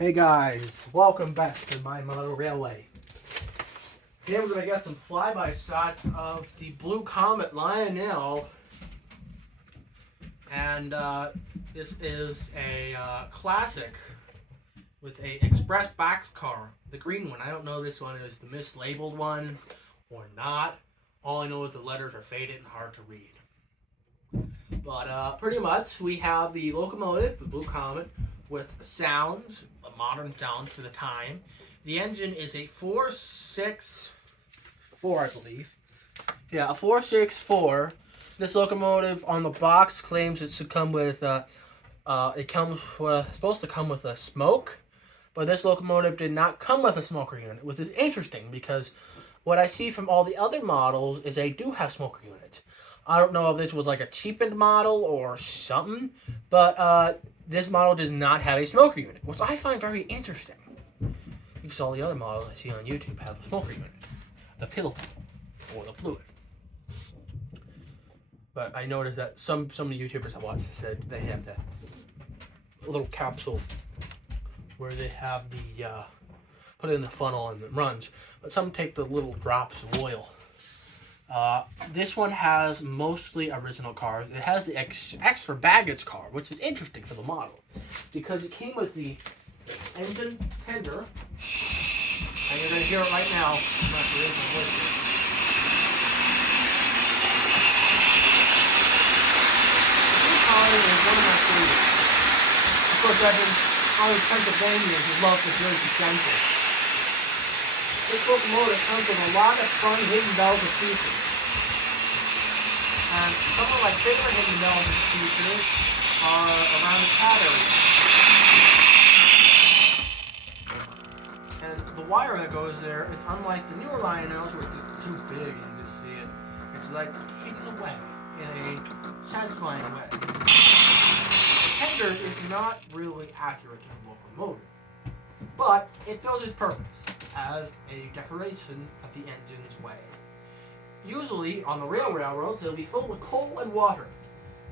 Hey guys, welcome back to my model railway. Today we're going to get some flyby shots of the Blue Comet Lionel, and this is a classic with a express boxcar, the green one. I don't know if this one is the mislabeled one or not. All I know is the letters are faded and hard to read. But pretty much we have the locomotive, the Blue Comet, with sounds, modern sounds for the time. The engine is a 464, I believe. Yeah, a 464. This locomotive on the box claims it should come with, supposed to come with a smoke, but this locomotive did not come with a smoker unit, which is interesting because what I see from all the other models is they do have smoker units. I don't know if this was like a cheapened model or something, but this model does not have a smoker unit, which I find very interesting. Because all the other models I see on YouTube have a smoker unit, the pill, or the fluid. But I noticed that some of the YouTubers I watched said they have that little capsule where they have the put it in the funnel and it runs. But some take the little drops of oil. This one has mostly original cars. It has the extra baggage car, which is interesting for the model because it came with the engine tender, and you're going to hear it right now. I'm not the original listing. This car is one of my favorites. Of course, I've been out in Pennsylvania who love the Jersey Central. This locomotive comes with a lot of fun hidden bells and features. And some of my favorite hidden bells and features are around the pad area. And the wire that goes there, it's unlike the newer Lionels where it's just too big and you just see it. It's like hidden away in a satisfying way. The tender is not really accurate to the locomotive, but it fills its purpose as a decoration of the engine's way. Usually on the railroads it'll be filled with coal and water.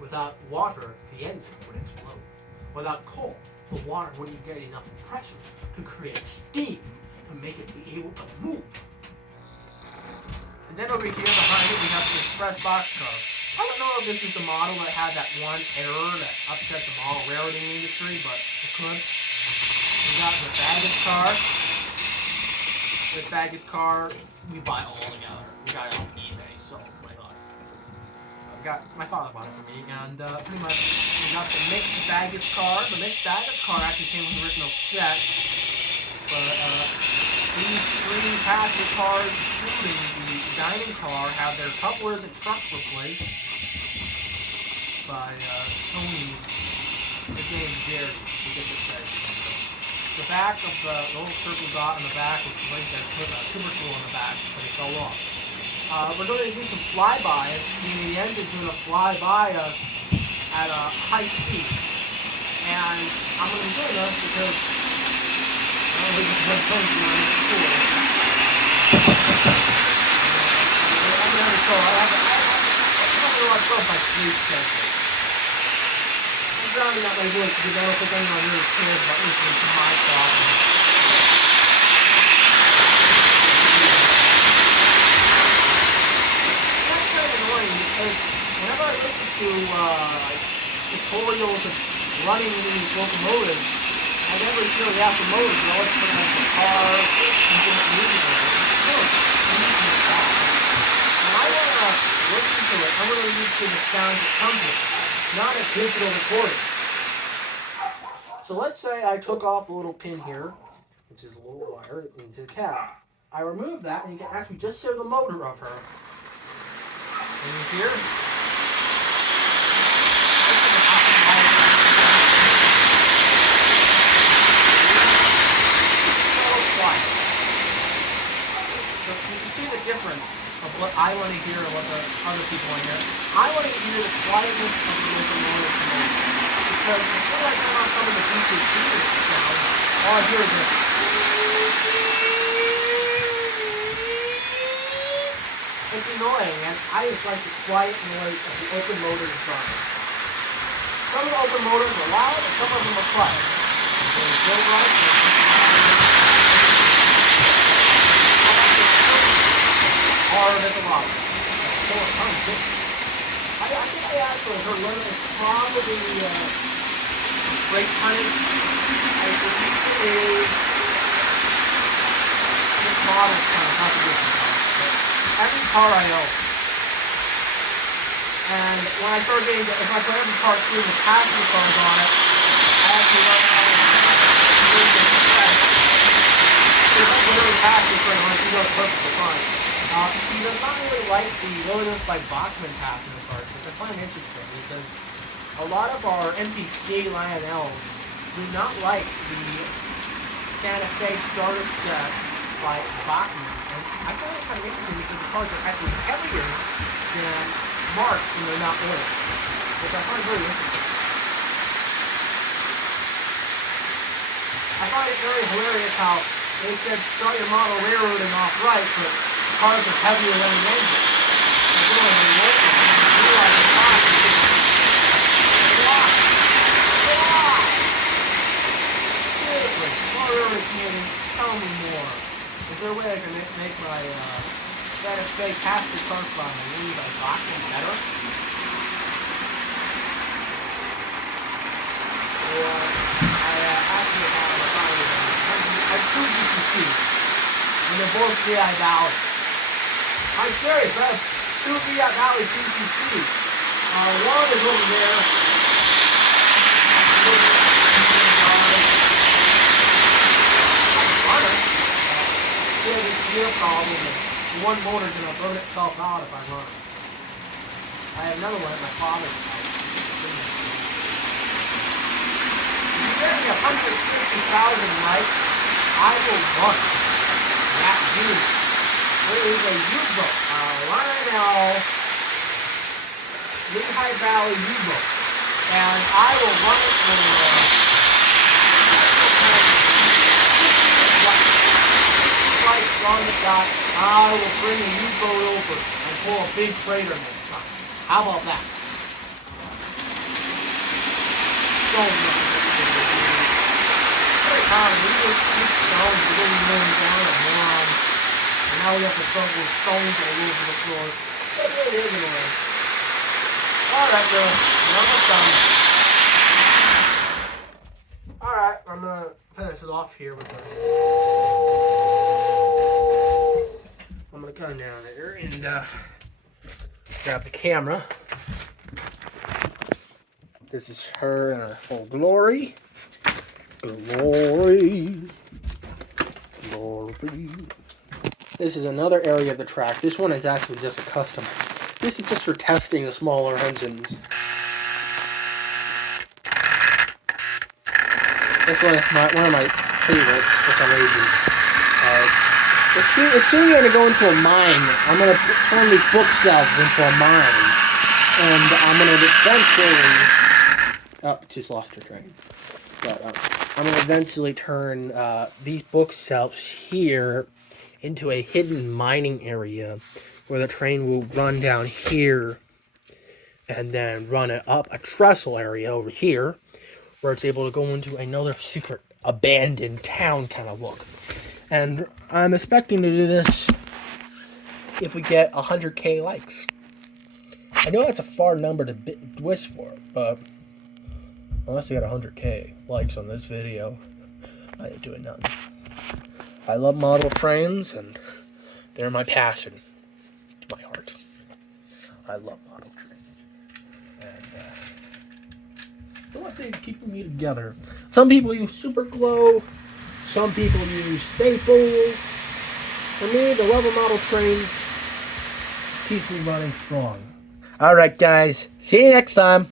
Without water, the engine would explode. Without coal, the water wouldn't get enough pressure to create steam to make it be able to move. And then over here behind it we have the express boxcar. I don't know if this is the model that had that one error that upset the model railroading industry, but it could. We got the baggage car. This baggage car, we buy all together. We got it off eBay, so my father bought it for me, and pretty much we got the mixed baggage car. The mixed baggage car actually came with the original set, but these three passenger cars, including the dining car, have their couplers and trucks replaced by Tony's nickname Jerry, to get this said. The back of the little circle dot on the back with the legs that put a super tool on the back, but it fell off. We're going to do some flybys, meaning the engine's going to fly by us at a high speed. And I'm going to be doing this because I don't think it's been fun to my school. I'm going to go. I don't know what's up my sleep schedule. I'm drowning out my voice because I don't think anyone really cares about listening to my problems. That's kind of annoying because whenever I listen to tutorials of running these locomotives, I never hear the after motors. I always put on the car, engine, moving on it. When I want to listen to it, I'm going to listen to the sounds that come with it. Not a digital recording. So let's say I took off a little pin here, which is a little wire into the cab. I remove that and you can actually just hear the motor of her. And you hear? So quiet. So you can see the difference of what I want to hear and what the other people want to hear. I want to hear the quietness of the locomotive motor. Because before I turn on some of the DC sounds, all I hear is this. It's annoying, and I just like the quiet noise of the open motor in front of me. Some of the open motors are loud, and some of them are quiet. They're built right, power of it a lot. I think I actually heard one of the probably brake tonnage. I believe it is this model kind of contribution cars, but every car I own. And when I started getting, if I put every car through the passenger cars on it, I actually learned how to use the cassette. So if I put every passenger car on it, it goes perfectly fine. He does not really like the Lotus by Bachmann passenger cars, which I find interesting because a lot of our NPC Lionels do not like the Santa Fe starter set by Bachmann. And I find it kind of interesting because the cars are actually heavier than Marks when they're not oiled, which I find very interesting. I find it very hilarious how they said start your model railroading off right, but cars are heavier than the engine. They're doing it local. You realize the cost is just seriously, smart railroad community, tell me more. Is there a way I can make my Santa Fe passenger car from Lee by Bachmann better? Or I actually have two GCCs, and they're both VI Valley. I'm serious, I have two VI Valley GCCs. One is over there. I run it. It has a gear problem, and one motor's going to burn itself out if I run it. I have another one at my father's house. If you get me 150,000 likes, I will run that unit. It is a U-boat, Lionel Lehigh Valley U-boat, and I will run it for 50 likes on the dot. I will bring a U-boat over and pull a big freighter next time. How about that? So very proud of me. We were stones, we didn't mow down a moron. And now we have to start with stones all over the floor. But it is annoying. Alright, girl. Now I'm done. Alright, I'm gonna finish it off here with I'm gonna come down there and grab the camera. This is her in her full glory. Glory. Glory. This is another area of the track. This one is actually just a custom. This is just for testing the smaller engines. This one is one of my favorites for some reason. As soon as you're going to go into a mine, I'm going to turn these bookshelves into a mine. And I'm going to eventually... Oh, just lost her train. But I'm going to eventually turn these bookshelves here into a hidden mining area where the train will run down here and then run it up a trestle area over here where it's able to go into another secret abandoned town kind of look. And I'm expecting to do this if we get 100k likes. I know that's a far number to wish for, but unless we get 100k likes on this video, I ain't doing nothing. I love model trains, and they're my passion to my heart. I love model trains. And the one thing keeping me together. Some people use super glue. Some people use staples. For me, the love of model trains keeps me running strong. Alright, guys. See you next time.